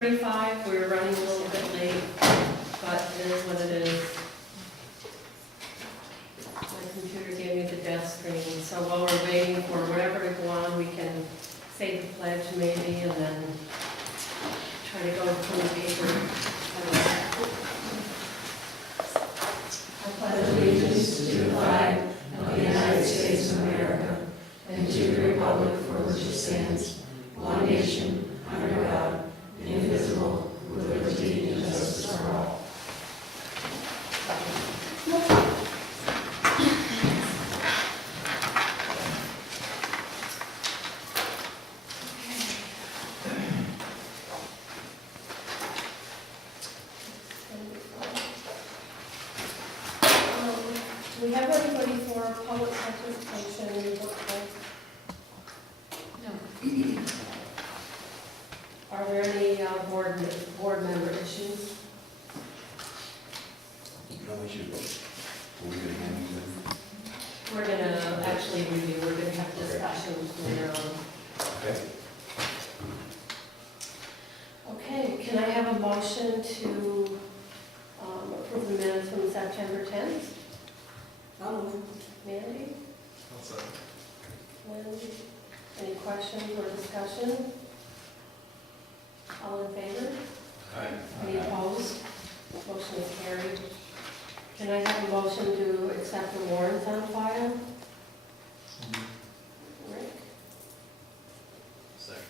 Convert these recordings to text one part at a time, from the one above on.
35, we were running a little bit late, but it is what it is. My computer gave me the death screen, so while we're waiting for whatever to go on, we can say the pledge maybe, and then try to go through the paper. I pledge allegiance to the flag of the United States of America and to the republic for which it stands, one nation, under God, indivisible, with liberty and justice for all. Do we have anybody for public participation report? No. Are there any board member issues? No issues. Are we gonna handle them? We're gonna actually review, we're gonna have discussions later on. Okay. Okay, can I have a motion to approve the minutes from September 10th? I'll move. Mandy? I'll second. Lynn? Any questions or discussion? All in favor? Any opposed? Motion is carried. Can I have a motion to accept the warrants on file? Rick? Second.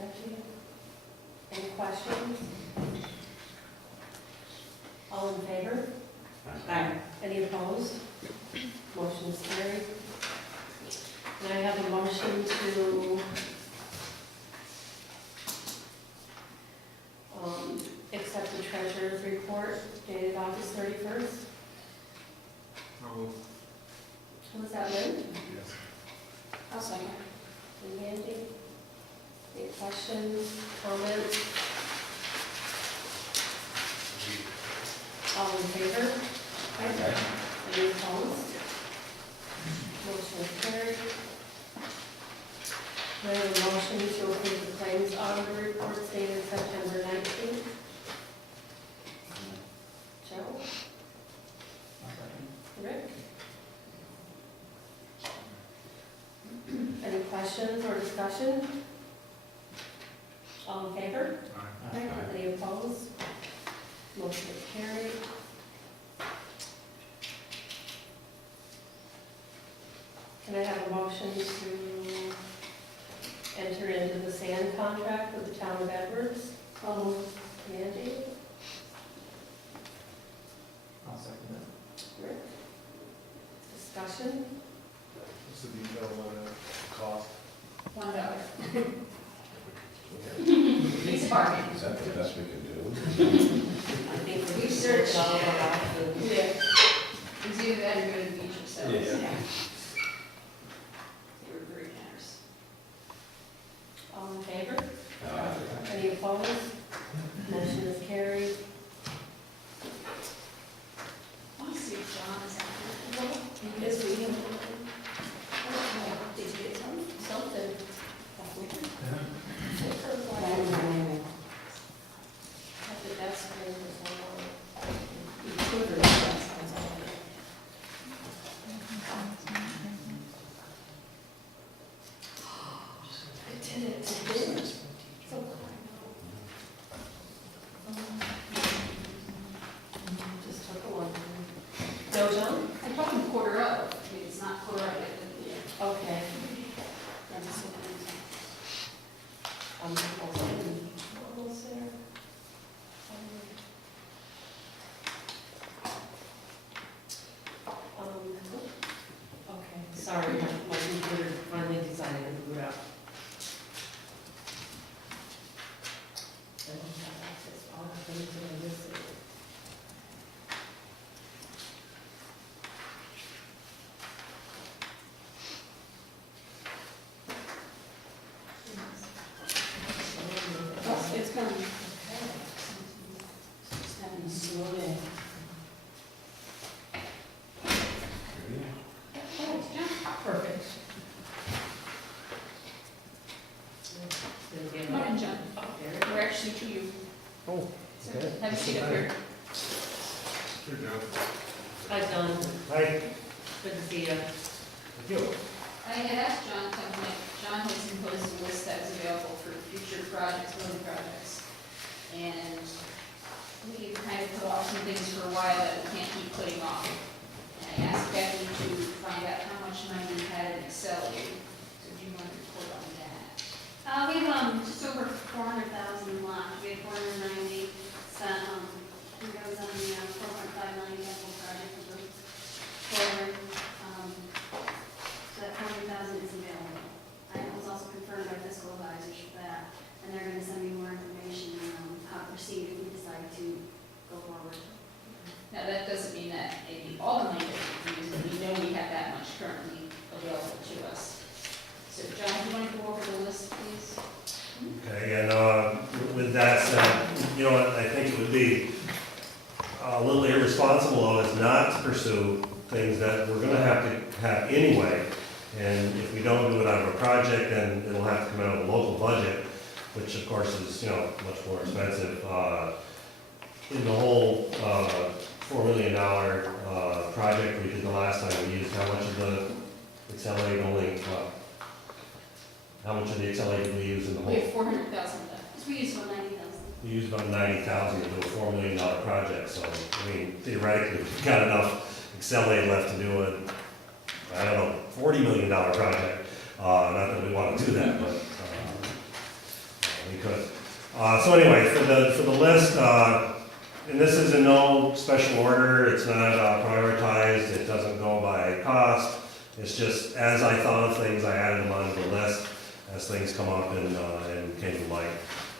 Reggie? Any questions? All in favor? Aye. Any opposed? Motion is carried. Can I have a motion to accept the treasurer's report dated August 31st? I'll move. Was that Lynn? Yes. I'll second. And Mandy? Any questions, comments? All in favor? Any opposed? Motion is carried. Can I have a motion to approve the claims auditor report dated September 19th? Joe? Rick? Any questions or discussion? All in favor? Aye. Any opposed? Motion is carried. Can I have a motion to enter into the sand contract with the town of Edwards? Mandy? I'll second that. Rick? Discussion? What's the detail on the cost? $1. It's a bargain. Is that the best we can do? I think We searched. all of our options. Yeah. It's either that or go to the beach ourselves. Yeah. They were very generous. All in favor? Aye. Any opposed? Motion is carried. I want to see if John is out there. This weekend? Did you get some? Something. Have the desk screen for so long. I did it. So just took a one. No, John? I told him quarter of. I mean, it's not quarter of it. Okay. I'm just looking at Almost there. Okay, sorry, my computer finally decided to boot up. I don't have access to all the things that I missed. Oh, it's coming. Okay. Just having a slow day. Perfect. Morning, John. There. We're actually actually to you. Oh, So, okay. have a seat up here. Good job. Hi, John. Hi. Good to see you. Thank you. I had asked John to come tonight. John has imposed a list that is available for future projects, building projects. And we've kind of put off some things for a while that we can't keep putting off. And I asked Becky to find out how much money we had in Excel. So do you want to report on that? We have, just over 400,000 left. We had 490, so, it goes on the, 4.5 million capital project for the forward. So that 400,000 is available. I was also confirmed by fiscal advisors for that, and they're gonna send me more information on how to proceed if we decide to go forward. Now, that doesn't mean that maybe all the money that we use, but we know we have that much currently available to us. So, John, do you want to go over the list, please? Okay, and with that said, you know what, I think it would be a little irresponsible of us not to pursue things that we're gonna have to have anyway. And if we don't do it out of a project, then it'll have to come out of the local budget, which of course is, you know, much more expensive. In the whole $4 million project we did the last time, we used how much of the Excel aid only, how much of the Excel aid did we use in the We whole? have 400,000 left. Because we used about 90,000. We used about 90,000 to do a $4 million project, so, I mean, theoretically, we've got enough Excel aid left to do a, I don't know, $40 million project. Not that we want to do that, but, we could. So anyway, for the list, and this is in no special order, it's not prioritized, it doesn't go by cost. It's just, as I thought of things, I added them onto the list as things come up and came to light.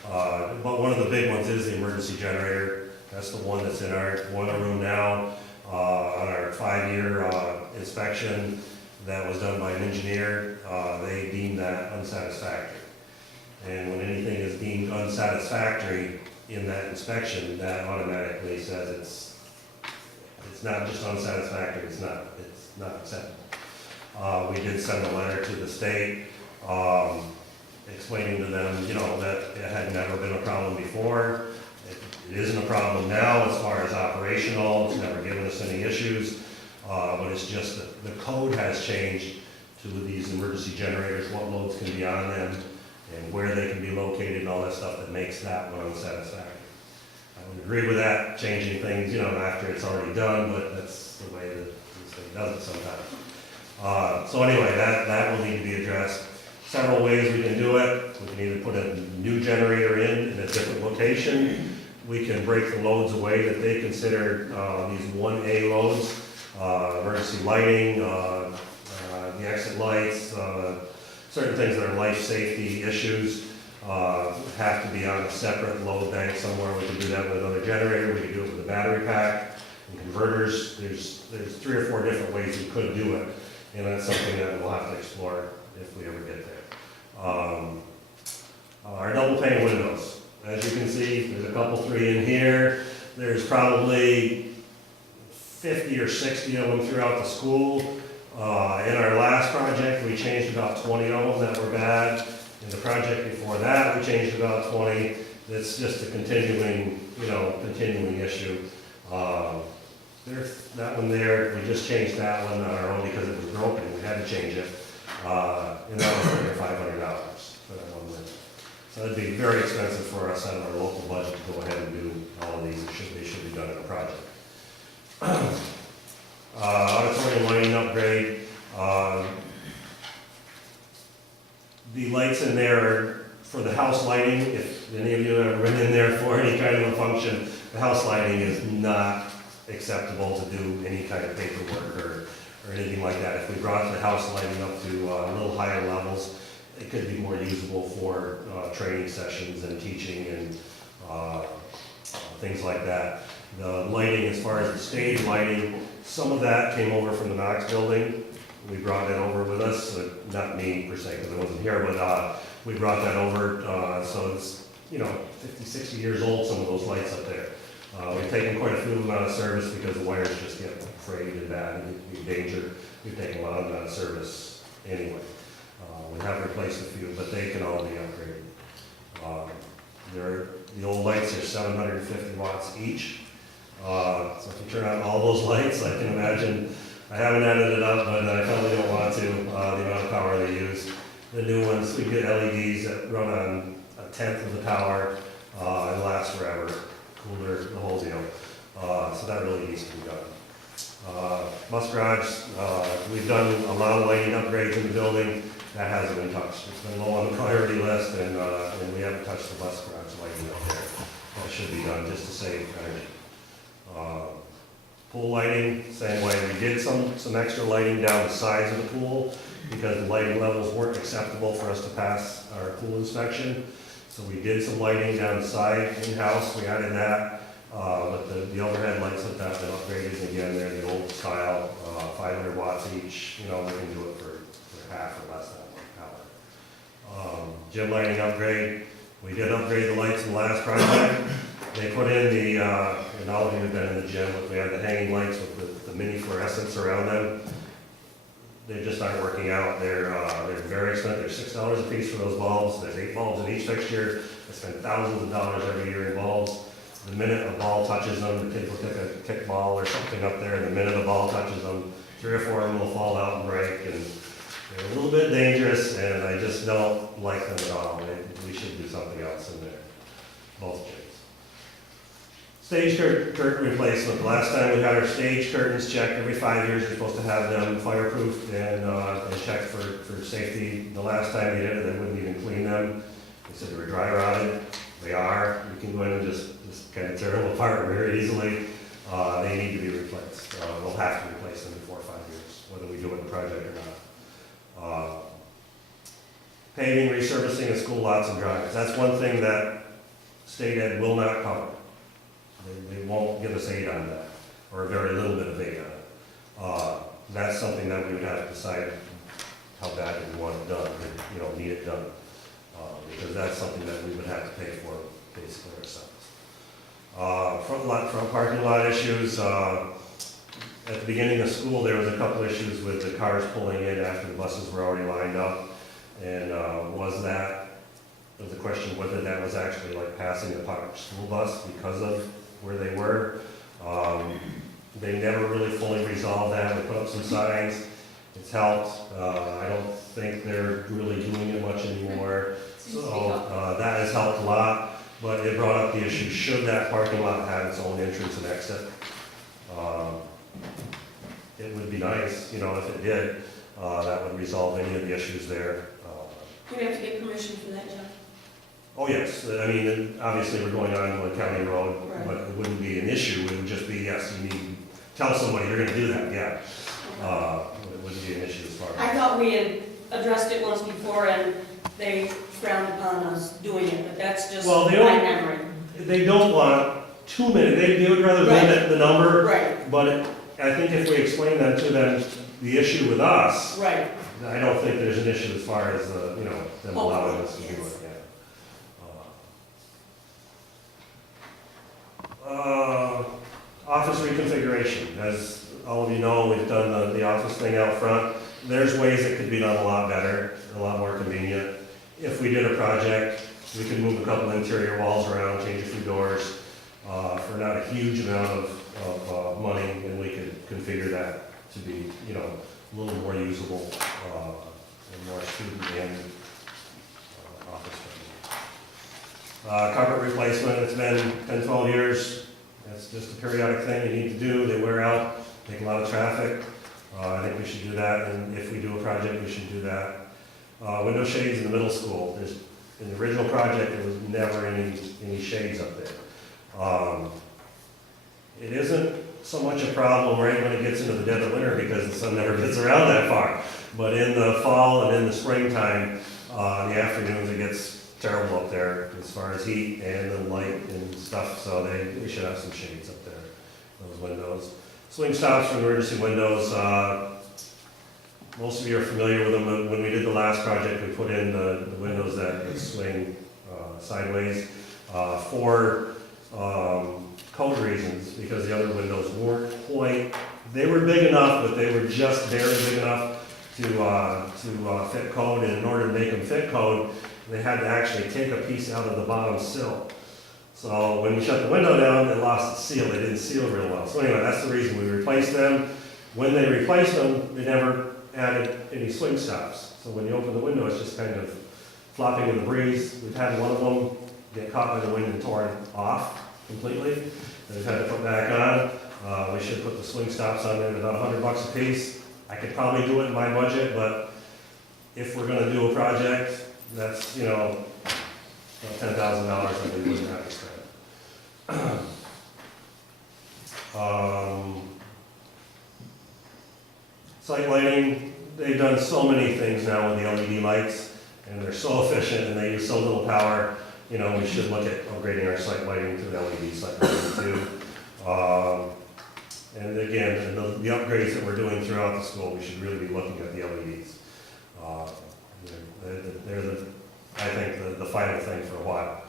But one of the big ones is the emergency generator. That's the one that's in our boiler room now. On our 5-year inspection that was done by an engineer, they deemed that unsatisfactory. And when anything is deemed unsatisfactory in that inspection, that automatically says it's not just unsatisfactory, it's not acceptable. We did send a letter to the state, explaining to them, you know, that it had never been a problem before. It isn't a problem now as far as operational, it's never given us any issues, but it's just that the code has changed to these emergency generators, what loads can be on them, and where they can be located and all that stuff that makes that one unsatisfactory. I would agree with that, changing things, you know, after it's already done, but that's the way that the state does it sometimes. So anyway, that will need to be addressed. Several ways we can do it. We can either put a new generator in a different location. We can break the loads away that they consider these 1A loads, emergency lighting, the exit lights, certain things that are life safety issues have to be on a separate load bank somewhere. We can do that with another generator. We can do it with a battery pack and converters. There's 3 or 4 different ways we could do it, and that's something that we'll have to explore if we ever get there. Our double pane windows. As you can see, there's a couple, 3 in here. There's probably 50 or 60 of them throughout the school. In our last project, we changed about 20 of them that were bad. In the project before that, we changed about 20. It's just a continuing issue. There's that one there, we just changed that one on our own because it was broken, we had to change it. And that was under $500 for that one window. So it'd be very expensive for us out of our local budget to go ahead and do all of these. They should be done in a project. Auditorium lighting upgrade. The lights in there are for the house lighting. If any of you have ever been in there for any kind of a function, the house lighting is not acceptable to do any kind of paperwork or anything like that. If we brought the house lighting up to a little higher levels, it could be more usable for training sessions and teaching and things like that. The lighting, as far as the stage lighting, some of that came over from the Knox building. We brought it over with us, not me per se, because I wasn't here, but we brought that over, so it's, 50, 60 years old, some of those lights up there. We've taken quite a few of them out of service because the wires just get frayed and bad and in danger. We've taken a lot of them out of service anyway. We have replaced a few, but they can all be upgraded. There are the old lights are 750 watts each. So if you turn on all those lights, I can imagine, I haven't added it up, but I probably don't want to, the amount of power they use. The new ones, we get LEDs that run on a tenth of the power, and last forever, cooler, the whole deal. So that really needs to be done. Bus garage, we've done a lot of lighting upgrades in the building, that hasn't been touched. It's been low on the priority list, and we haven't touched the bus garage lighting up there. That should be done just to save energy. Pool lighting, same way. We did some extra lighting down the sides of the pool because the lighting levels weren't acceptable for us to pass our pool inspection. So we did some lighting down the side in-house, we added that. But the overhead lights have not been upgraded. Again, they're the old style, 500 watts each. You know, we can do it for half or less than power. Gym lighting upgrade. We did upgrade the lights in the last project. They put in the, and all of you have been in the gym, but we had the hanging lights with the mini fluorescents around them. They just aren't working out. They're very expensive. They're $6 a piece for those bulbs. There's 8 bulbs in each fixture. I spend thousands of dollars every year in bulbs. The minute a ball touches them, the kids will kick a kickball or something up there, and the minute a ball touches them, 3 or 4 of them will fall out and break, and they're a little bit dangerous, and I just don't like them at all. We should do something else in there, both gyms. Stage curtain replacement. The last time we had our stage curtains checked, every 5 years you're supposed to have them fireproofed and checked for safety. The last time we did it, they wouldn't even clean them. They said they were dry rotted. They are. You can go in and just kind of tear them apart very easily. They need to be replaced. We'll have to replace them in 4 or 5 years, whether we do it in the project or not. Paving, resurfacing of school lots and drives. That's one thing that state ed will not cover. They won't give us aid on that, or a very little bit of aid on it. That's something that we would have to decide how bad we want it done, need it done. Because that's something that we would have to pay for basically ourselves. Front parking lot issues. At the beginning of school, there was a couple issues with the cars pulling in after the buses were already lined up. And there was a question whether that was actually like passing the park school bus because of where they were. They never really fully resolved that. We put up some signs. It's helped. I don't think they're really doing it much anymore. So that has helped a lot. But it brought up the issue, should that parking lot have its own entrance and exit? It would be nice, if it did. That would resolve any of the issues there. Do we have to get permission for that, John? Oh, yes. I mean, obviously, we're going on to a county road, Right. but it wouldn't be an issue. It would just be, yes, you need to tell somebody you're going to do that, yeah. It wouldn't be an issue as far as. I thought we had addressed it once before and they frowned upon us doing it, but that's just Well, my they don't- memory. They don't want too many. They would rather limit the number, Right, but I think if we explain that to them, the issue with us, right. I don't think there's an issue as far as, them allowing us to do it, Yes. yeah. Office reconfiguration. As all of you know, we've done the office thing out front. There's ways it could be done a lot better, a lot more convenient. If we did a project, we could move a couple interior walls around, change a few doors, for not a huge amount of money, and we could configure that to be, a little more usable, and more student and office friendly. Carpet replacement, it's been 10, 12 years. That's just a periodic thing you need to do. They wear out, take a lot of traffic. I think we should do that, and if we do a project, we should do that. Window shades in the middle school. In the original project, there was never any shades up there. It isn't so much a problem right when it gets into the dead of winter because the sun never gets around that far. But in the fall and in the springtime, in the afternoons, it gets terrible up there as far as heat and the light and stuff. So we should have some shades up there, those windows. Swing stops for emergency windows. Most of you are familiar with them. When we did the last project, we put in the windows that could swing sideways for code reasons, because the other windows weren't quite, they were big enough, but they were just barely big enough to fit code. And in order to make them fit code, they had to actually take a piece out of the bottom sill So when you shut the window down, it lost its seal, they didn't seal real well. So anyway, that's the reason we replaced them. When they replaced them, they never added any swing stops. So when you open the window, it's just kind of flopping in the breeze. We've had one of them get caught by the wind and torn off completely. That we've had to put back on. We should put the swing stops on there, about $100 a piece. I could probably do it in my budget, but if we're gonna do a project, that's, you know, about $10,000 that we wouldn't have to spend. Site lighting, they've done so many things now with the LED lights, and they're so efficient and they use so little power. You know, we should look at upgrading our site lighting to LED site lighting too. And again, the upgrades that we're doing throughout the school, we should really be looking at the LEDs. They're I think, the final thing for a while.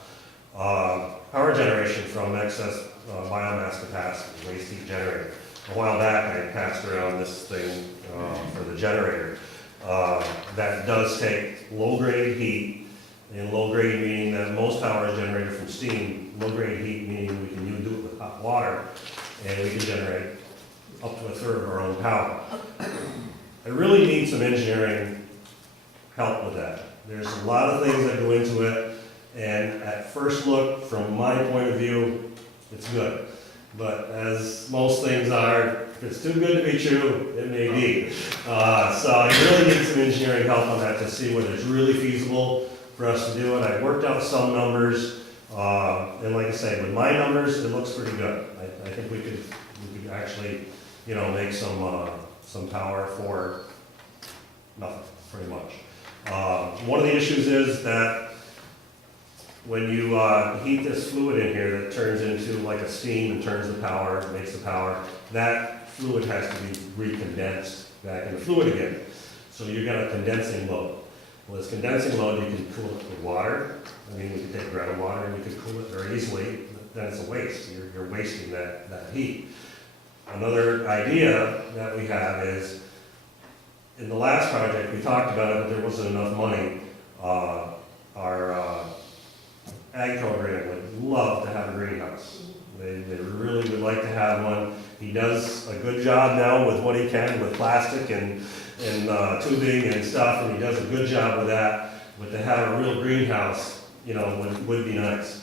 Power generation from excess biomass capacity, waste heat generator. A while back, I passed around this thing for the generator. That does take low-grade heat, and low-grade meaning that most power is generated from steam. Low-grade heat meaning we can do it with hot water, and we can generate up to a third of our own power. I really need some engineering help with that. There's a lot of things that go into it, and at first look, from my point of view, it's good. But as most things are, if it's too good to be true, it may be. So I really need some engineering help on that to see whether it's really feasible for us to do it. I worked out some numbers, and like I say, with my numbers, it looks pretty good. I think we could actually, you know, make some power for nothing, pretty much. One of the issues is that when you heat this fluid in here that turns into like a steam and turns the power, makes the power, that fluid has to be recondensed back in the fluid again. So you've got a condensing load. Well, this condensing load, you can cool it with water. I mean, we can take groundwater and you can cool it very easily, but then it's a waste. You're wasting that heat. Another idea that we have is, in the last project, we talked about it, but there wasn't enough money. Our ag program would love to have a greenhouse. They really would like to have one. He does a good job now with what he can with plastic and tubing and stuff, and he does a good job with that. But to have a real greenhouse, you know, would be nice.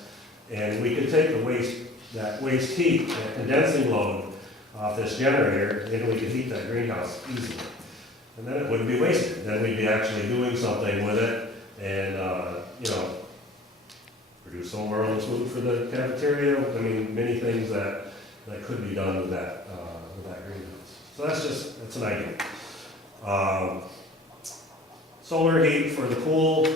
And we could take that waste heat, that condensing load off this generator, and we could heat that greenhouse easily. And then it wouldn't be wasted. Then we'd be actually doing something with it and, you know, produce some of our own food for the cafeteria. I mean, many things that could be done with that greenhouse. So that's an idea. Solar heat for the pool.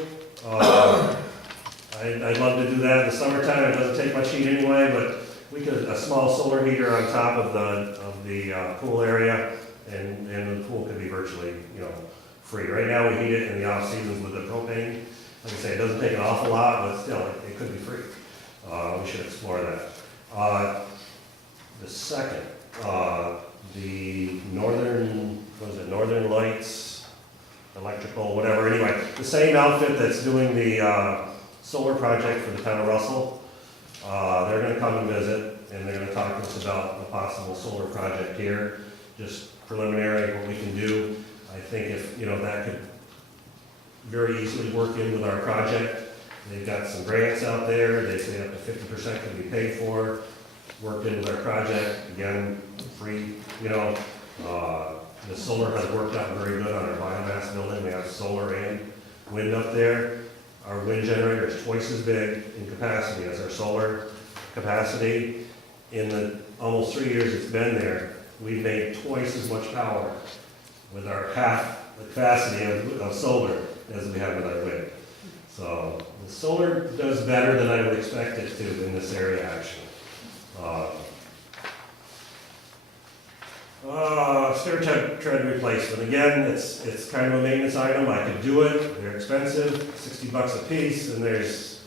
I'd love to do that in the summertime. It doesn't take much heat anyway, but we could, a small solar heater on top of the pool area, and the pool could be virtually, you know, free. Right now we heat it in the off seasons with the propane. Like I say, it doesn't take an awful lot, but still, it could be free. We should explore that. The second, the Northern Lights, electrical, whatever, anyway, the same outfit that's doing the solar project for the town of Russell, they're gonna come and visit, and they're gonna talk to us about a possible solar project here, just preliminary, what we can do. I think if, you know, that could very easily work in with our project. They've got some grants out there, they say up to 50% can be paid for, worked in with our project, again, free, you know. The solar has worked out very good on our biomass building. We have solar and wind up there. Our wind generator is twice as big in capacity as our solar capacity. In the almost 3 years it's been there, we've made twice as much power with our half the capacity of solar as we have with our wind. So the solar does better than I would expect it to in this area, actually. Stair tread replacement. Again, it's kind of a maintenance item. I could do it. They're expensive, $60 a piece, and there's,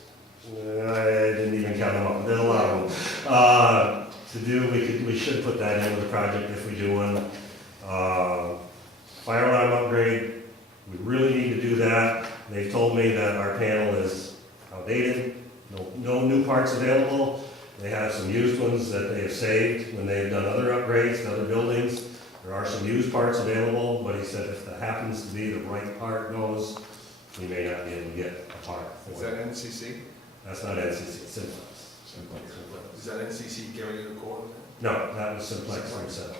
I didn't even count them up. There's a lot of them. To do, we should put that in with the project if we do one. Fire alarm upgrade, we really need to do that. They've told me that our panel is outdated, No new parts available. They have some used ones that they have saved when they've done other upgrades to other buildings. There are some used parts available, but he said if that happens to be the right part goes, we may not be able to get a part Is for that it. NCC? That's not NCC, it's Simplex. Is that NCC carrying the quote? No, that was Simplex themselves.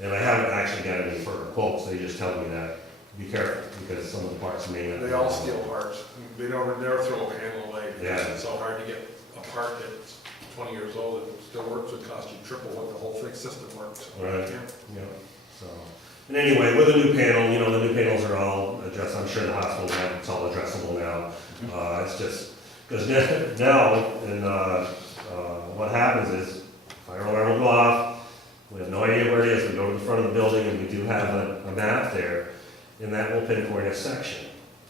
And I haven't actually got any further quotes, they just tell me that, be careful, because some of the parts may not. They all steal parts. They don't, never throw a panel away. Yeah. It's so hard to get a part that's 20 years old, it still works, would cost you triple what the whole fixed system works. Right. Yeah. Yeah, so, and anyway, with a new panel, you know, the new panels are all addressed, I'm sure the hospital have, it's all addressable now. It's just, because now, and, what happens is, fire alarm will go off, we have no idea where it is, we go to the front of the building, and we do have a map there, and that will pinpoint a section.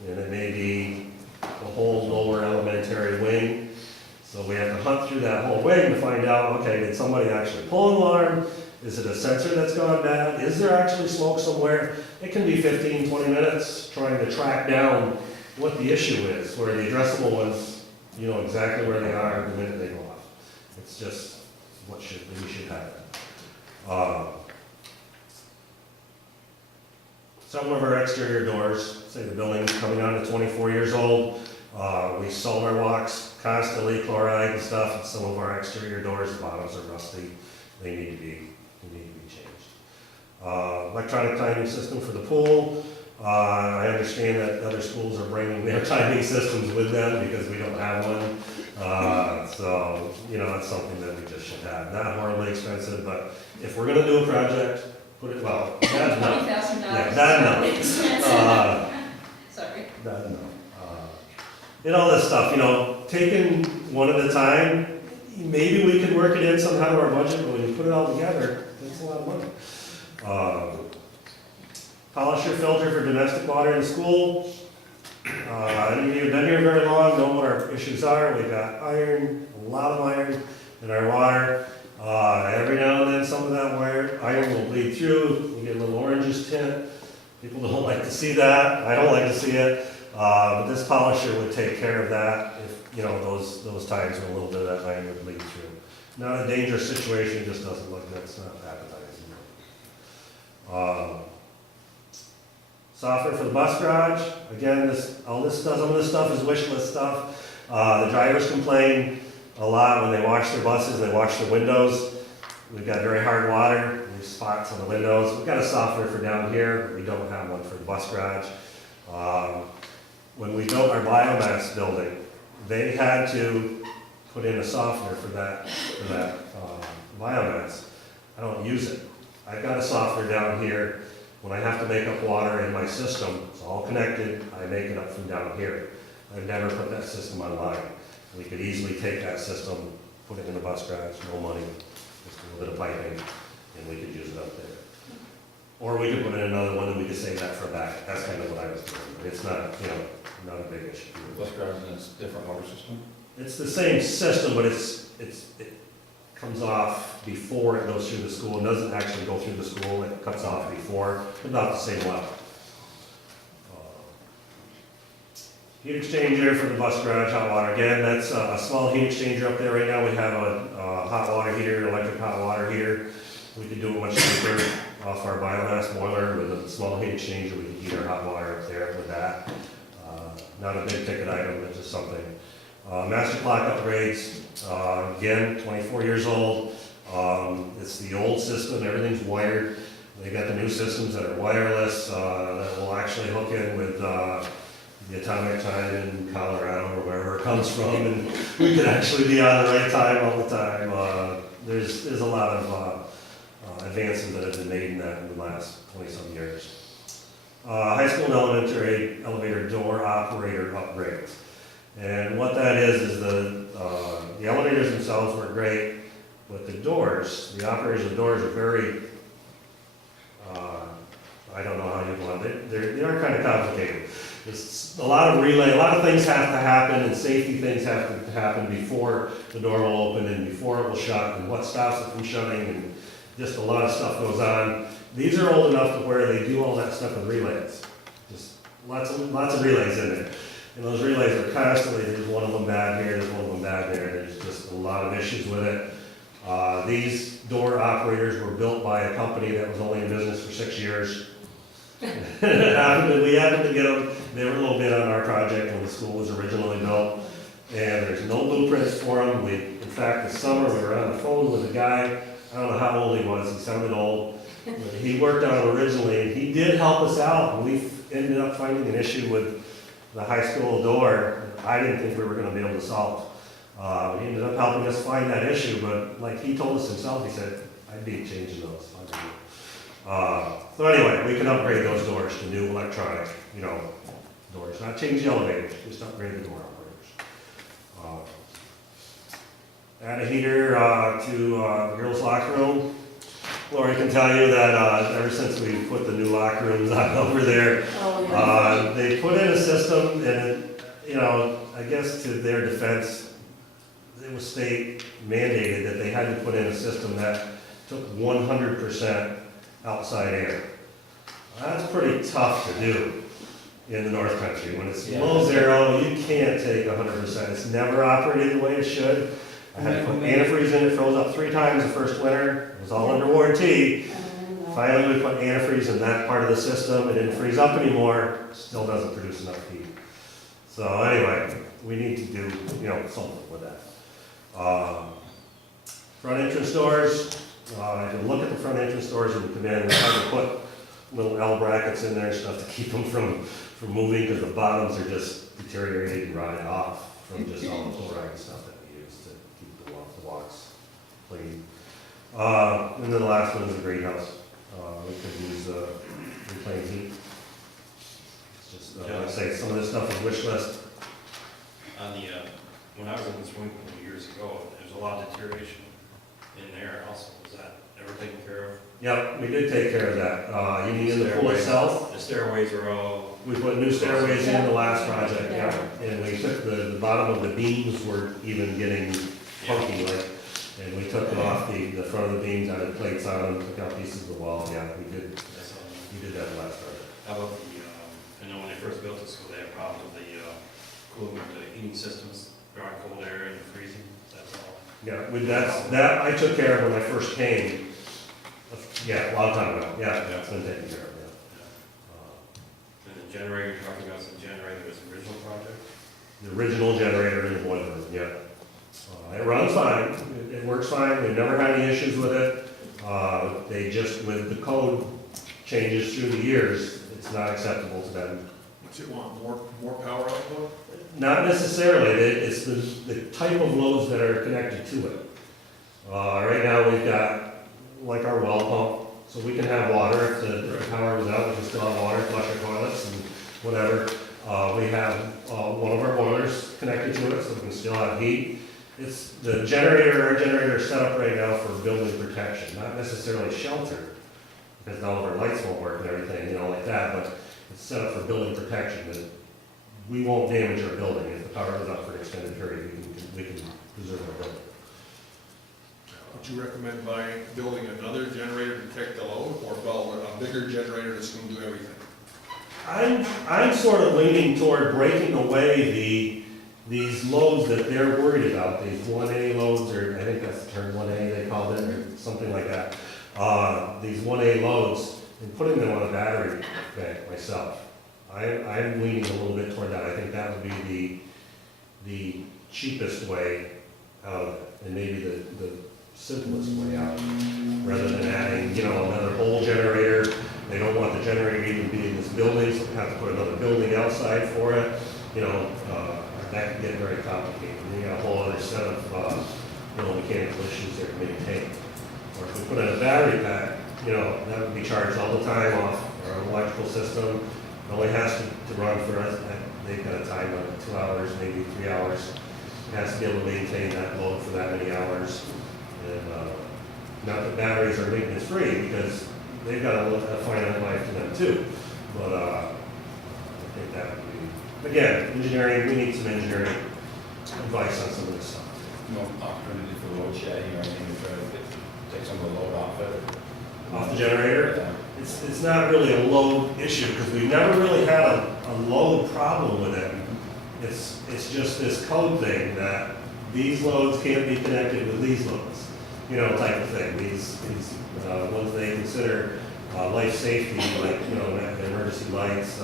And it may be the whole lower elementary wing, so we have to hunt through that whole wing to find out, okay, did somebody actually pull an alarm? Is it a sensor that's gone bad? Is there actually smoke somewhere? It can be 15, 20 minutes trying to track down what the issue is, where the addressable ones, you know exactly where they are the minute they go off. It's just what we should have. Some of our exterior doors, say the building's coming on to 24 years old, we solder wax constantly, chloride and stuff, and some of our exterior doors, the bottoms are rusty, they need to be changed. Electronic timing system for the pool, I understand that other schools are bringing their timing systems with them because we don't have one. So, you know, that's something that we just should have. Not horribly expensive, but if we're gonna do a project, put it, well, that's not, $20,000. yeah, not enough. Sorry. Not enough. And all this stuff, you know, taking one at a time, maybe we could work it in somehow to our budget, but when you put it all together, it's a lot of money. Polisher filter for domestic water in the school. Any of you have been here very long, know what our issues are. We've got iron, a lot of iron in our water. Every now and then, some of that iron will bleed through. We get a little orangish tint. People don't like to see that. I don't like to see it. But this polisher would take care of that if, you know, those times when a little bit of that iron would bleed through. Not a dangerous situation, just doesn't look good. It's not appetizing. Software for the bus garage. Again, some of this stuff is wish list stuff. The drivers complain a lot when they wash their buses, they wash their windows. We've got very hard water, there's spots on the windows. We've got a software for down here, but we don't have one for the bus garage. When we built our biomass building, they had to put in a software for that biomass. I don't use it. I've got a software down here. When I have to make up water in my system, it's all connected, I make it up from down here. I've never put that system online. We could easily take that system, put it in the bus garage, no money, just a little bit of piping, and we could use it up there. Or we could put in another one and we could save that for back. That's kind of what I was doing, but it's not, you know, not a big issue. Bus garage and it's a different water system? It's the same system, but it comes off before it goes through the school. It doesn't actually go through the school, it cuts off before, about the same level. Heat exchanger for the bus garage, hot water. Again, that's a small heat exchanger up there right now. We have a hot water heater, electric hot water heater. We could do it much cheaper off our biomass boiler with a small heat exchanger. We can heat our hot water up there with that. Not a big ticket item, but just something. Master clock upgrades, again, 24 years old. It's the old system, everything's wired. They got the new systems that are wireless, that will actually hook in with the atomic time in Colorado or wherever it comes from, and we could actually be on the right time all the time. There's a lot of advances that have been made in that in the last 20-some years. High school and elementary elevator door operator upgrades. And what that is the elevators themselves work great, but the doors, the operators of the doors are very, I don't know how you want it, they are kind of complicated. It's a lot of relay, a lot of things have to happen and safety things have to happen before the door will open and before it will shut and what stops it from shutting and just a lot of stuff goes on. These are old enough to where they do all that stuff with relays. Just lots of relays in there. And those relays are constantly, there's one of them bad here, there's one of them bad there, there's just a lot of issues with it. These door operators were built by a company that was only in business for 6 years. We happened to get them, they were a little bit on our project when the school was originally built, and there's no blueprints for them. In fact, this summer, we were on the phone with a guy, I don't know how old he was, he sounded old. But he worked on it originally, and he did help us out, and we ended up finding an issue with the high school door that I didn't think we were gonna be able to solve. He ended up helping us find that issue, but like he told us himself, he said, I'd be changing those. So anyway, we can upgrade those doors to new electronic, doors, not change the elevators, just upgrade the door operators. Add a heater to the girls' locker room. Lori can tell you that ever since we put the new locker rooms on over there, Oh, yeah. they put in a system, and I guess to their defense, it was state mandated that they had to put in a system that took 100% outside air. That's pretty tough to do in the North Country. When it's below zero, you can't take 100%. It's never operated the way it should. I had to put antifreeze in, it froze up 3 times the first winter. It was all under warranty. Finally, we put antifreeze in that part of the system. It didn't freeze up anymore. Still doesn't produce enough heat. So anyway, we need to do, something with that. Front entrance doors. If you look at the front entrance doors when you come in, we try to put little L brackets in there and stuff to keep them from moving, because the bottoms are just deteriorated and rotted off from just all the chloride and stuff that we use to keep the walks clean. And then the last one is the greenhouse. We could use reclaimed heat. It's just, like I say, some of this stuff is wish list. On the, when I was in the swimming pool years ago, there's a lot of deterioration in there also. Was that ever taken care of? Yep, we did take care of that. You mean in the pool itself? The stairways are all, We put new stairways in the last project, yeah, and we took the bottom of the beams were even getting funky, like, and we took off the front of the beams, added plates on them, took out pieces of the wall, yeah, we did that last project. how about the, I know when they first built the school, they had problems with the cooling of the heating systems, drawing cold air and freezing, that's all. Yeah, with that I took care of when I first came, yeah, a long time ago, yeah, it's been taken care of, yeah. And the generator, you're talking about some generator was the original project? The original generator in the boiler room, yeah. It runs fine, it works fine, we've never had any issues with it. They just, with the code changes through the years, it's not acceptable to them. What you want, more power output? Not necessarily, it's the type of loads that are connected to it. Right now, we've got like our well pump, so we can have water, if the power goes out, we can still have water, flush our toilets and whatever. We have one of our boilers connected to it, so we can still have heat. It's the generator, our generator is set up right now for building protection, not necessarily shelter, because all of our lights won't work and everything, like that, but it's set up for building protection, that we won't damage our building. If the power goes out for an extended period, we can preserve our building. Would you recommend building another generator to protect the load, or build a bigger generator that's going to do everything? I'm sort of leaning toward breaking away these loads that they're worried about, these 1A loads, or I think that's the term 1A they called it, or something like that. These 1A loads, and putting them on a battery bank myself. I'm leaning a little bit toward that. I think that would be the cheapest way out of it, and maybe the simplest way out, rather than adding, another whole generator. They don't want the generator even being in this building, so they have to put another building outside for it. That can get very complicated. And you got a whole other set of, mechanical issues there to maintain. Or if we put in a battery pack, that would be charged all the time off our electrical system. It only has to run for us, they've got a time of 2 hours, maybe 3 hours. It has to be able to maintain that load for that many hours. And not that batteries are maintenance free, because they've got a finite life to them too. But I think that would be, again, engineering, we need some engineering advice on some of this stuff. No opportunity for load shedding or anything to try to take some of the load off it? Off the generator? It's not really a load issue, because we've never really had a load problem with it. it's just this code thing that these loads can't be connected with these loads, you know, type of thing. These ones they consider life safety, like, you know, the emergency lights,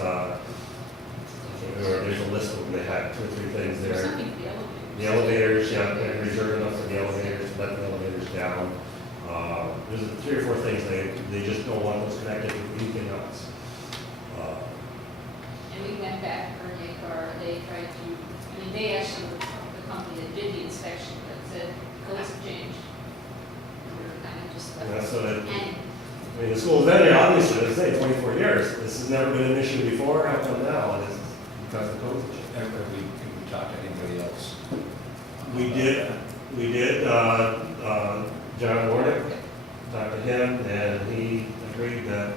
there's a list of them, they had 2 or 3 things There's there. something for the elevators. The elevators, yeah, they're reserved enough for the elevators, let the elevators down. There's 3 or 4 things, they just don't want those connected with anything else. And we went back for a car, they tried to, I mean, they actually were the company that did the inspection, but said codes have changed. And we were kind of just And like, that's what it, and I mean, the school's been here, obviously, let's say 24 years. This has never been an issue before, how come now? And it's because the code's changed. Have we talked to anybody else? We did, John Warnick, talked to him, and he agreed that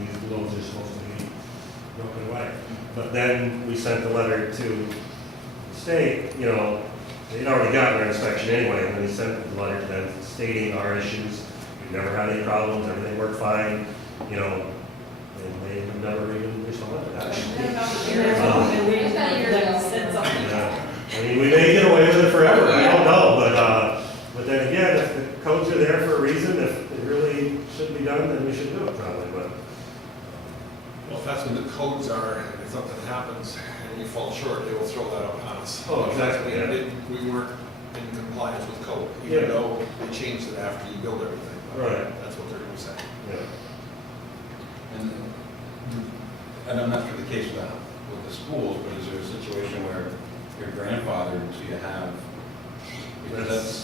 these loads are supposed to be broken away. But then we sent the letter to the state, you know, they'd already gotten their inspection anyway, and then we sent the letter to them stating our issues. We've never had any problems, everything worked fine, you know, and they have never even responded to that. Yeah. I mean, we may get away with it forever, I don't know, but then again, if the codes are there for a reason, if it really should be done, then we should do it probably, but. Well, if that's when the codes are, and if something happens and we fall short, they will throw that up on us. Oh, exactly, yeah. We weren't in compliance with code, Yeah. even though they changed it after you build everything. Right. That's what they're gonna say. Yeah. And I'm not sure the case with the schools, but is there a situation where your grandfather, so you have, because that's,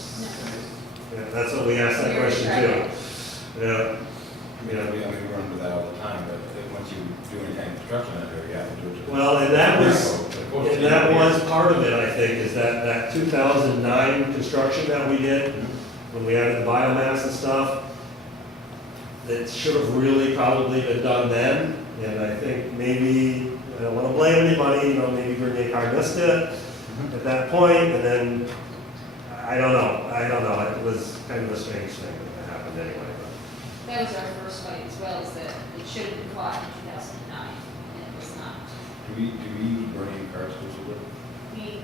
Yeah, that's what we asked that question too. Yeah, I mean, we run with that all the time, but once you do any kind of construction out there, you have to do it to. well, and that was part of it, I think, is that 2009 construction that we did, when we added the biomass and stuff, that should have really probably been done then, and I think maybe, I don't want to blame anybody, you know, maybe Bernier Carr missed it at that point, and then, I don't know, it was kind of a strange thing that happened anyway. that was our first fight as well, is that it should have been caught in 2009, and it was not. Do we use burning cars exclusively? We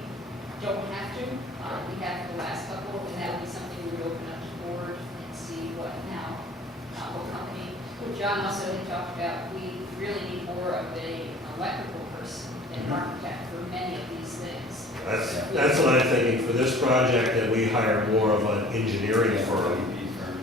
don't have to, we have the last couple, and that would be something we would open up to board and see what now, what company. John also had talked about, we really need more of an electrical person than an architect for many of these things. That's what I'm thinking, for this project, that we hire more of an engineering firm. MEP firm.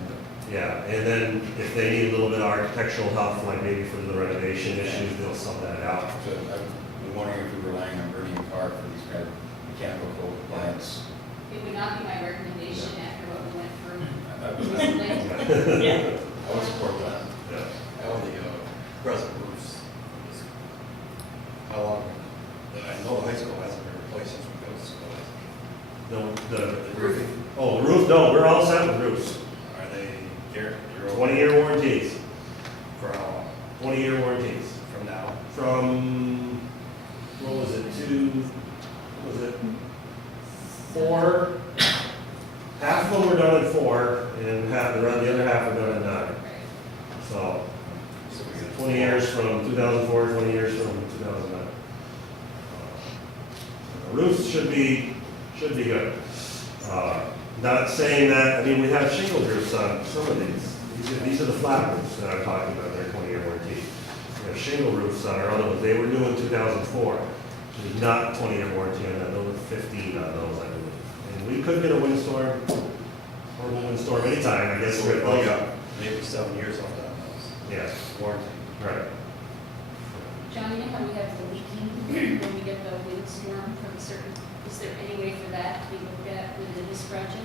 Yeah, and then if they need a little bit of architectural help, like maybe for the renovation issues, they'll sub that out. So I'm wondering if we're relying on burning car for these kind of mechanical compliance. It would not be my recommendation after what we went through I recently. would support that. Yeah. How the present roofs, how long, I know the high school hasn't been replaced since we built the school. The roofing? Oh, the roof, no, we're all set with roofs. Are they, you're 20-year warranties, for how long? 20-year warranties. From now? From, what was it, four? Half of them were done in 4, and the other half were done in 9. So, So we got 20 years from 2004, 20 years from 2009. The roofs should be good. Not saying that, I mean, we have shingle roofs on some of these. These are the flat roofs that I'm talking about, they're 20-year warranty. We have shingle roofs on our other ones, they were new in 2004. There's not 20-year warranty on that, those were 15 on those, I believe. And we could get a windstorm, horrible windstorm anytime, I guess. So we've only got maybe 7 years left on those. Yeah, Warranty. right. John, you know how we have the leaking when we get the windstorm from a certain, is there any way for that to be looked at within this project?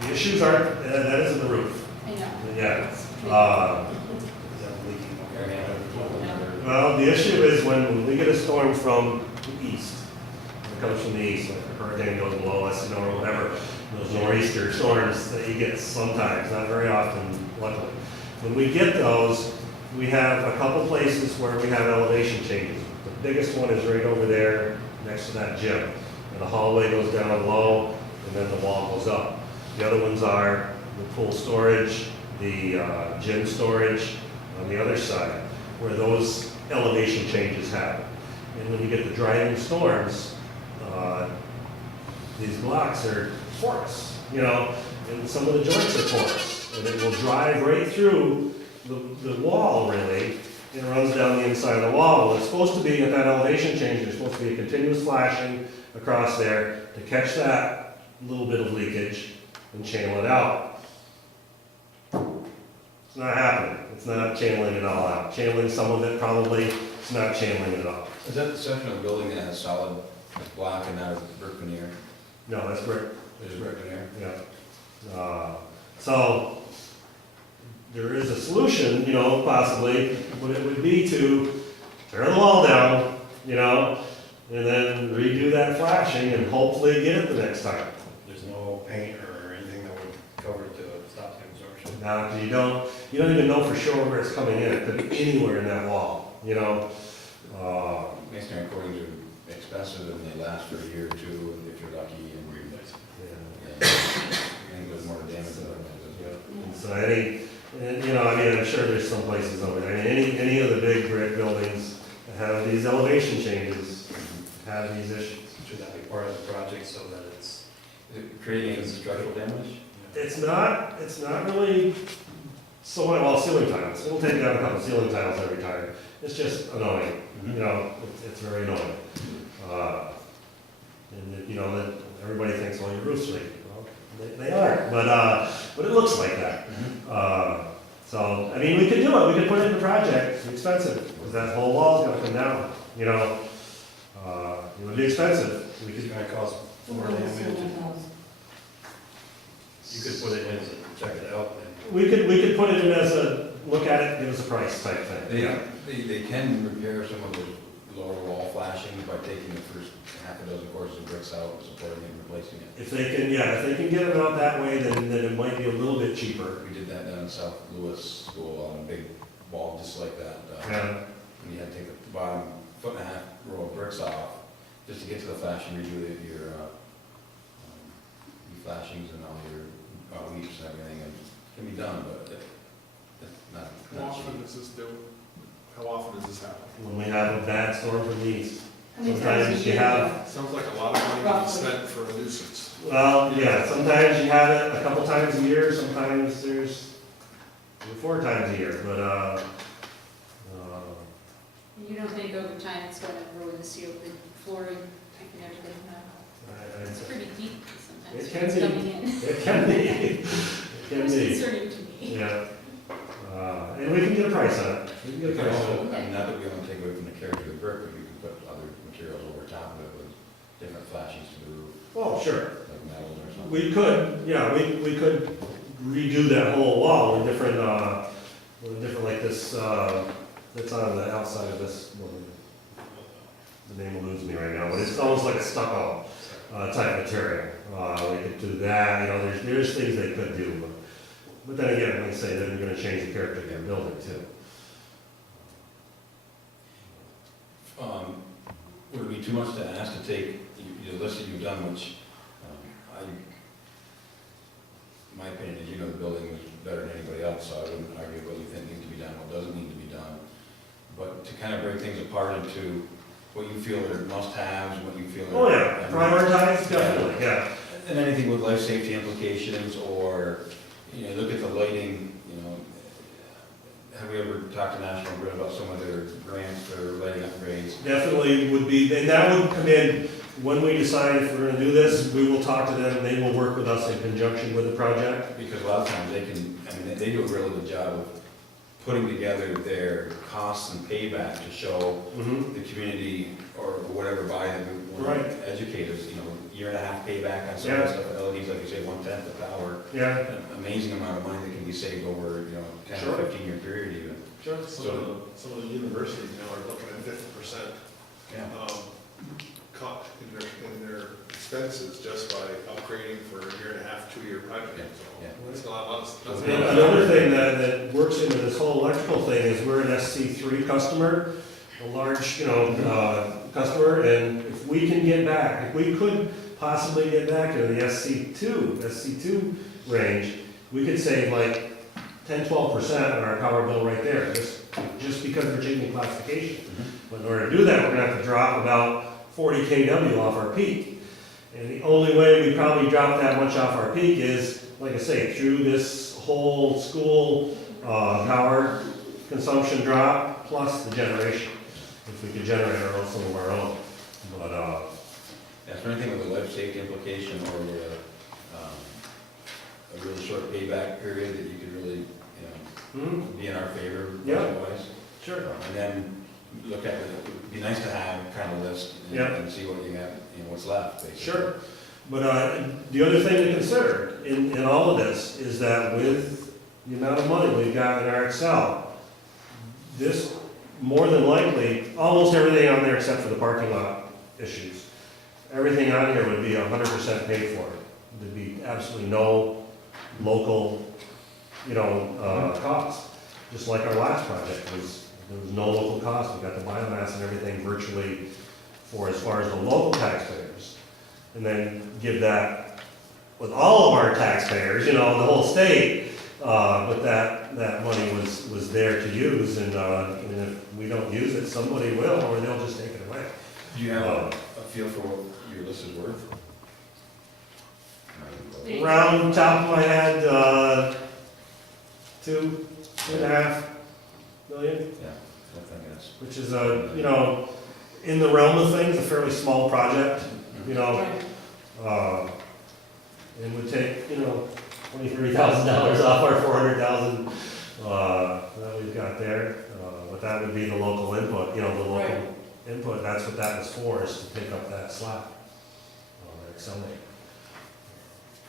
The issues aren't, that isn't the roof. I know. Yeah. Is that leaking? Well, the issue is when we get a storm from the east, it comes from the east, like a hurricane goes below us, you know, or whatever, those nor'easter storms that you get sometimes, not very often, luckily. When we get those, we have a couple places where we have elevation changes. The biggest one is right over there next to that gym. And the hallway goes down low, and then the wall goes up. The other ones are the pool storage, the gym storage on the other side, where those elevation changes happen. And when you get the driving storms, these blocks are porous, you know, and some of the joints are porous. And it will drive right through the wall, really, and runs down the inside of the wall. Well, it's supposed to be, at that elevation change, there's supposed to be a continuous flashing across there to catch that little bit of leakage and channel it out. It's not happening. It's not channeling it all out. Channeling some of it probably, it's not channeling it all. Is that the section of the building that has solid block and not brick veneer? No, that's brick. There's brick veneer? Yeah. So, there is a solution, you know, possibly, but it would be to tear the wall down, you know, and then redo that flashing and hopefully get it the next time. There's no paint or anything that would cover it to stop the absorption. Now, you don't even know for sure where it's coming in. It could be anywhere in that wall, you know. Masonry coatings are expensive and they last for a year or two if you're lucky and Yeah. I think there's more damage than And so and, you know, I mean, I'm sure there's some places over there. I mean, any of the big brick buildings that have these elevation changes have these issues. Should that be part of the project so that it's, creating any structural damage? It's not really so much, well, ceiling tiles. It'll take down a couple ceiling tiles every time. It's just annoying, you know, it's very annoying. And, you know, that everybody thinks, well, your roof's leaking. Well, they are, but it looks like that. So, I mean, we could do it, we could put it in the project. It's expensive, because that whole wall's gonna come down, you know. It would be expensive. We it's could, gonna cost more damage. You could put it in and check it out and we could put it in as a, look at it, give us a price type thing. They can repair some of the lower wall flashings by taking the first half a dozen courses of bricks out, supporting it and replacing it. If they can get them out that way, then it might be a little bit cheaper. We did that down in South Louis School on a big wall just like that. Yeah. And you had to take the bottom foot and a half row of bricks off just to get to the flash and redo your flashings and all your weeps and everything. And it can be done, but it's not How not often cheap. does this do? How often does this happen? When we have a bad storm from the east. How many times Sometimes a you year? have, Sounds like a lot of money to be Roughly. spent for a nuisance. well, yeah, sometimes you have it a couple times a year, sometimes there's 4 times a year, but, You don't think over time it's gonna ruin the seal, the flooring and everything? It's pretty deep sometimes. It can It's be. coming in. it can be, it can It's be, concerning to me. yeah. And we can get a price on it. We can You get a can price on also, it. I mean, not that we want to take away from the character of the brick, but you can put other materials over top of it with different flashings to the roof, Oh, sure. like metals or something. We could, yeah, we could redo that whole wall with different, like this, that's on the outside of this building. The name eludes me right now, but it's almost like a stucco, type material. We could do that, you know, there's things they could do, but then again, like I say, then you're gonna change the character of your building too. Would it be too much to ask to take the list that you've done, which, my opinion is, you know, the building was better than anybody else, so I wouldn't argue what you think needs to be done, what doesn't need to be done. But to kind of break things apart into what you feel are must-haves, what you feel are. Oh, yeah, prioritize, definitely, yeah. And anything with life safety implications, or, you know, look at the lighting, you know, have we ever talked to National Grid about some of their grants for lighting upgrades? Definitely would be, and that would come in, when we decide if we're gonna do this, we will talk to them, and they will work with us in conjunction with the project. Because a lot of times they can, I mean, they do a really good job of putting together their costs and payback to show Mm-hmm. the community or whatever buy them, Right. educators, you know, year and a half payback on some of Yeah. the stuff, LEDs, like you say, 1/10 the power. Yeah, An amazing amount of money that can be saved over, you know, 10 Sure. or 15-year period even. sure. Some of the universities now are looking at 50%, Yeah. cut in their expenses just by upgrading for a year and a half, 2-year project. Yeah. So it's a lot of, And another thing that works into this whole electrical thing is we're an SC3 customer, a large, you know, customer, and if we can get back, if we could possibly get back to the SC2 range, we could save like 10-12% on our power bill right there, just because we're changing classification. But in order to do that, we're gonna have to drop about 40 kW off our peak. And the only way we probably drop that much off our peak is, like I say, through this whole school power consumption drop plus the generation. If we could generate some of our own. But, Is there anything with a life safety implication or a really short payback period that you could really, be in our favor Yeah. budget-wise? sure. And then look at it, it'd be nice to have kind of list Yeah. and see what you have, what's left, basically. Sure. But the other thing to consider in all of this is that with the amount of money we've got in our Excel, this, more than likely, almost everything on there except for the parking lot issues, everything on here would be 100% paid for. There'd be absolutely no local, cost. Just like our last project there was no local cost. We got the biomass and everything virtually for as far as the local taxpayers. And then give that with all of our taxpayers, the whole state, but that money was there to use, and if we don't use it, somebody will, or they'll just take it away. Do you have a feel for what your list is worth? Around top of my head, 2.5 million, Yeah, I think that's. which is in the realm of things, a fairly small project, and would take, $23,000 off our 400,000, that we've got there. But that would be the local input, the local Right. input, that's what that was for, is to pick up that slack, or accelerate.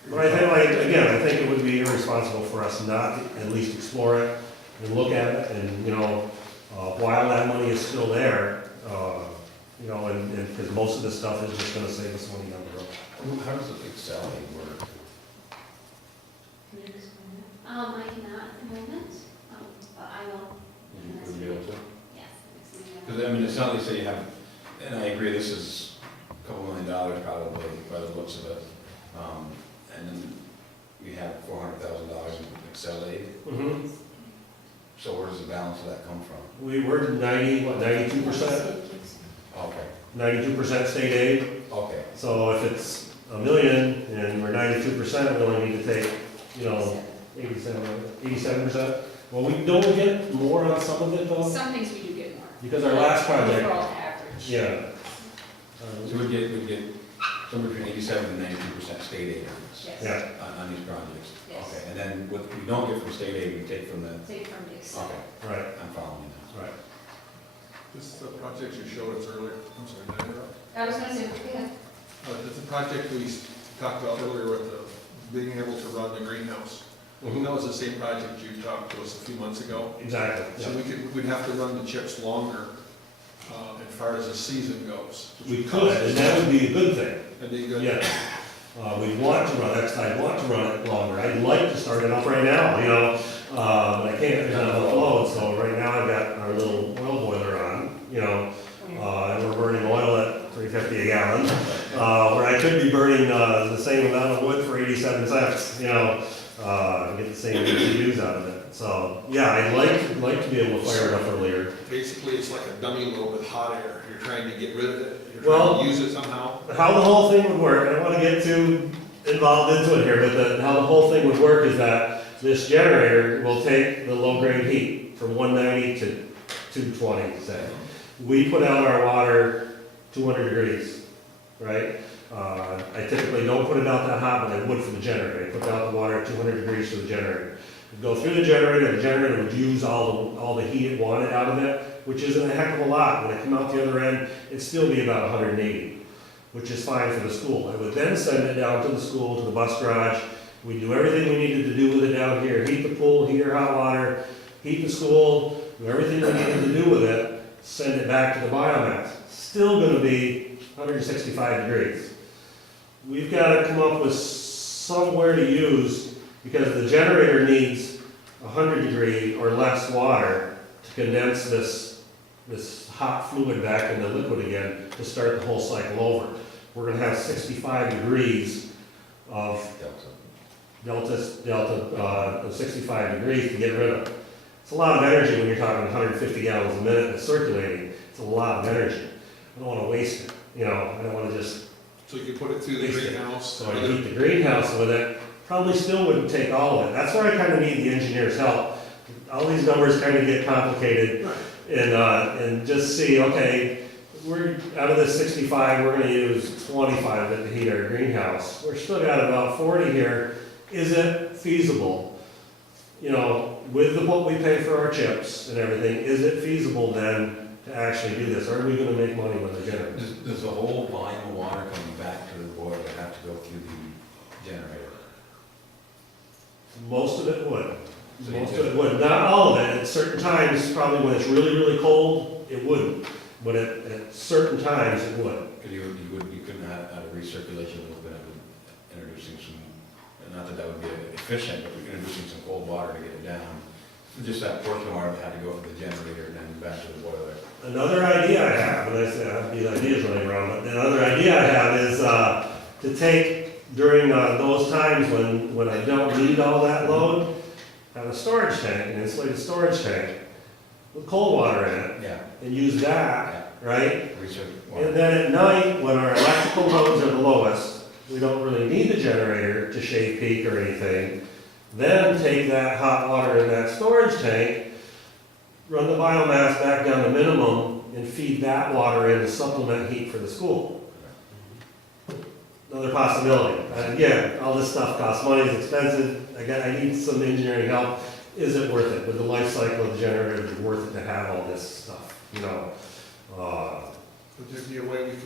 But I think it would be irresponsible for us not to at least explore it and look at it, and, while that money is still there, and because most of this stuff is just gonna save us money down the road. How does the Excel work? I cannot at the moment, but I will. Would you be able to? Yes. next meeting I will. Because, it's not like say you have, and I agree, this is a couple $1 million probably, by the looks of it. And then we have $400,000 in Excel aid, so where does the balance of that come from? We were 92%? Okay, 92% state aid, okay, so if it's $1 million and we're 92%, we only need to take, 87%. Well, we don't get more on some of it though, Some things we do get more. because our last project, Overall average. yeah. so we'd get somewhere between 87 and 92% state aid on this, Yes. Yeah, on these projects? Yes. Okay, and then what we don't get from state aid, we take from the, Take from the Excel. okay, right, I'm following you now. right. This project you showed us earlier, I'm sorry, did I interrupt? I was gonna say, yeah, It's a project we talked about earlier with being able to run the greenhouse. That was the same project you talked to us a few months ago. Exactly, So yeah. we'd have to run the chips longer, as far as the season goes. We could, and that would be a good thing. That'd be good. Yeah. We want to run, I'd want to run it longer. I'd like to start it up right now, but I can't, there's not enough load. So right now I've got our little oil boiler on, and we're burning oil at $3.50 a gallon, where I could be burning the same amount of wood for 87 cents, and get the same BTUs out of it. So, yeah, I'd like to be able to fire it up earlier. Basically, it's like a dummy load with hot air. You're trying to get rid of it. You're Well- trying to use it somehow. How the whole thing would work, I don't want to get too involved into it here, but how the whole thing would work is that this generator will take the low-grade heat from 190 to 220, say. We put out our water 200 degrees, right? I typically don't put it out that hot, but I would for the generator. I put out the water at 200 degrees for the generator. It'd go through the generator would use all the heat it wanted out of it, which isn't a heck of a lot. When it come out the other end, it'd still be about 180, which is fine for the school. I would then send it down to the school, to the bus garage. We do everything we needed to do with it down here, heat the pool, heat our hot water, heat the school, do everything we needed to do with it, send it back to the biomass. Still gonna be 165 degrees. We've gotta come up with somewhere to use, because the generator needs 100 degree or less water to condense this hot fluid back into liquid again to start the whole cycle over. We're gonna have 65 degrees of Delta. delta 65 degrees to get rid of. It's a lot of energy when you're talking 150 gallons a minute and circulating. It's a lot of energy. I don't want to waste it, you know, I don't want to just, So you could put it through the greenhouse. so I heat the greenhouse with it. Probably still wouldn't take all of it. That's where I kind of need the engineer's help. All these numbers kind of get complicated Right. and just see, okay, we're, out of this 65, we're gonna use 25 of it to heat our greenhouse. We're still got about 40 here. Is it feasible? You know, with what we pay for our chips and everything, is it feasible then to actually do this? Are we gonna make money with the generator? Does the whole volume of water coming back to the boiler have to go through the generator? Most of it would. So you Most do- of it would, not all of it. At certain times, probably when it's really, really cold, it wouldn't. But at certain times, it would. Because you couldn't have a recirculation a little bit, introducing some, not that that would be efficient, but introducing some cold water to get it down. Just that portion of water that had to go from the generator and then back to the boiler. Another idea I have, and I say I have these ideas running around, but another idea I have is to take during those times when I don't need all that load, have a storage tank, an insulated storage tank with cold water in it, Yeah. and use that, right? Recirculate And then at night, when our electrical loads are the lowest, we don't really need the generator to shave peak or anything, then take that hot water in that storage tank, run the biomass back down to minimum, and feed that water in to supplement heat for the school. Another possibility. And again, all this stuff costs money, it's expensive, again, I need some engineering help. Is it worth it? With the life cycle of the generator, is it worth it to have all this stuff, you know? Would there be a way we could,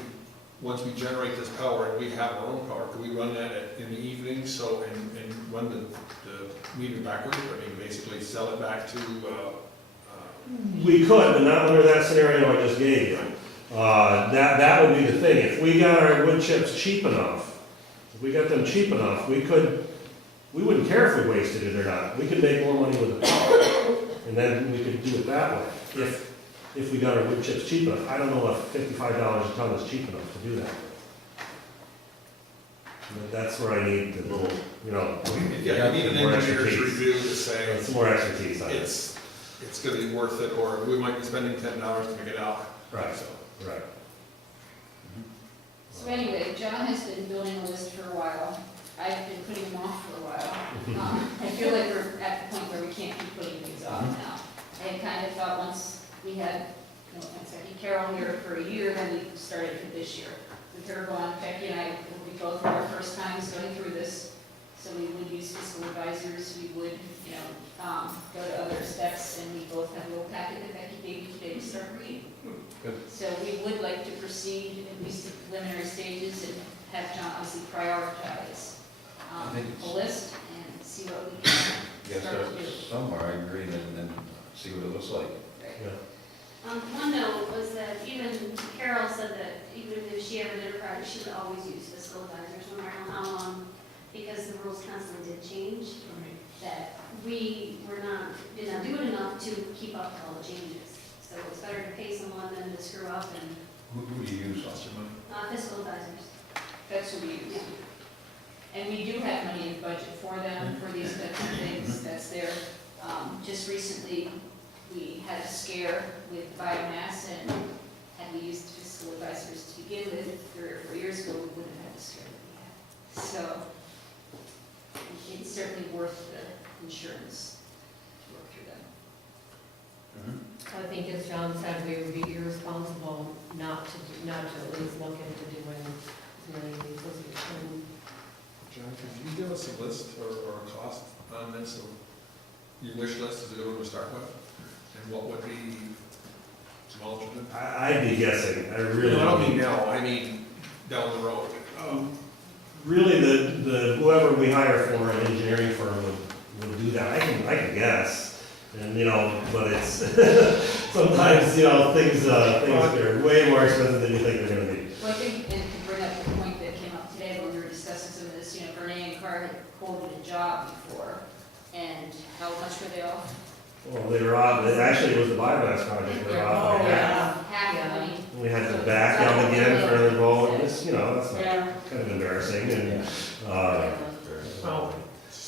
once we generate this power and we have our own power, could we run that in the evening, so, and run the meter backwards? I mean, basically sell it back to, We could, but not under that scenario I just gave you. That would be the thing. If we got our wood chips cheap enough, if we got them cheap enough, we wouldn't care if we wasted it or not. We could make more money with the power. And then we could do it that way, if we got our wood chips cheap enough. I don't know if $55 a ton is cheap enough to do that. But that's where I need the little, you know, yeah, we need an more engineer's expertise. review to say Some more expertise on it. it's gonna be worth it, or we might be spending $10 to make it out. Right, So, right. So anyway, John has been building a list for a while. I've been putting them off for a while. I feel like we're at the point where we can't keep putting things off now. I had kind of thought once we had, no offense, I think Carol here for a year, then we started for this year. With her gone, Becky and I, we both were our first times going through this. So we would use fiscal advisors, we would, go to other steps, and we both have a little packet that Becky gave you today to start reading. Good. So we would like to proceed, at least at preliminary stages, and have John obviously prioritize I think it's- a list and see what we can Yes, start to do. somewhere, I agree, and then see what it looks like. One note was that even Carol said that even if she ever did a project, she would always use fiscal advisors no matter how long, because the rules constantly did change. That we did not do it enough to keep up with all the changes. So it's better to pay someone than to screw up and, Who do you use, Officer? fiscal advisors. That's what we use. And we do have money in the budget for them, for these types of things, that's there. Just recently, we had a scare with biomass, and had we used fiscal advisors to begin with 3 or 4 years ago, we wouldn't have had the scare that we had. So, it's certainly worth the insurance to work through them. I think as John said, we would be irresponsible not to at least look into doing as many of these as we can. John, could you give us a list or a cost on this, of your wish list is a good one to start with? And what would be some alternate? I'd be guessing, I really. No, I don't mean now, I mean down the road. Really, the whoever we hire for an engineering firm would do that. I can guess, and but it's sometimes things are way more expensive than you think they're going to be. Well, I think, and to bring up the point that came up today when we were discussing some of this, Bernie and Carr had quoted a job before, and how much were they off? Well, they were off. Actually, it was the biomass project. They were off. Oh, yeah. Half Yeah. the money. We had to back them again for another vote. It's that's not Yeah. kind of embarrassing and. Well,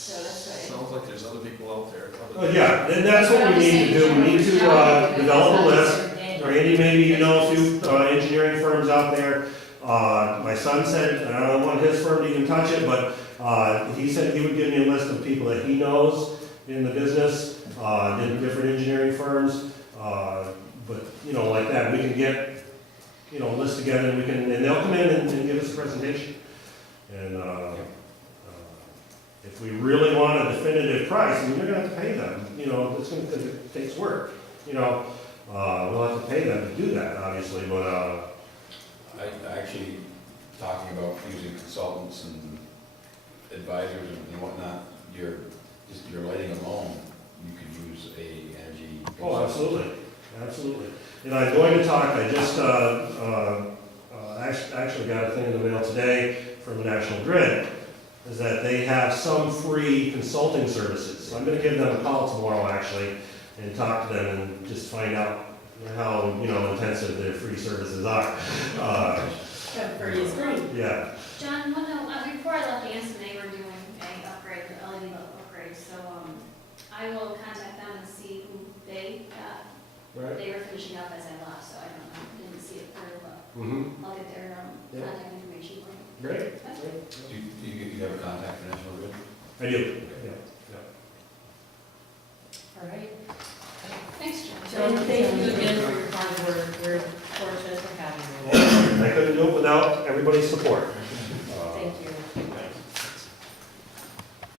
So that's right. Sounds like there's other people out there. Well, yeah, and that's what we need to do, we need to develop a list. Randy, maybe you know a few engineering firms out there. My son said, and I don't want his firm to even touch it, but he said he would give me a list of people that he knows in the business, in different engineering firms. But, you know, like that, we can get, you know, a list together, and we can, and they'll come in and give us a presentation. And if we really want a definitive price, I mean, you're gonna have to pay them, you know, it's gonna, because it takes work, you know. We'll have to pay them to do that, obviously, but, I actually, talking about using consultants and advisors and whatnot, just your lighting alone, you could use a energy. oh, absolutely, absolutely. And I'm going to talk, I just, actually got a thing in the mail today from the National Grid, is that they have some free consulting services. So I'm gonna give them a call tomorrow, actually, and talk to them and just find out how, you know, intensive their free services are. For you, Yeah, John, one note, before I left Anson, they were doing a upgrade, the LED bulb upgrade, so, I will contact them and see who they got. right? They were finishing up as I left, so I don't know, didn't see it through, but Mm-hmm, I'll get their, Yeah. contact information for you. great. Do you have a contact for National Grid? I do, yeah. All right. Thanks, John. John, thank you again for your hard work. We're fortunate to have you. I couldn't do it without everybody's support.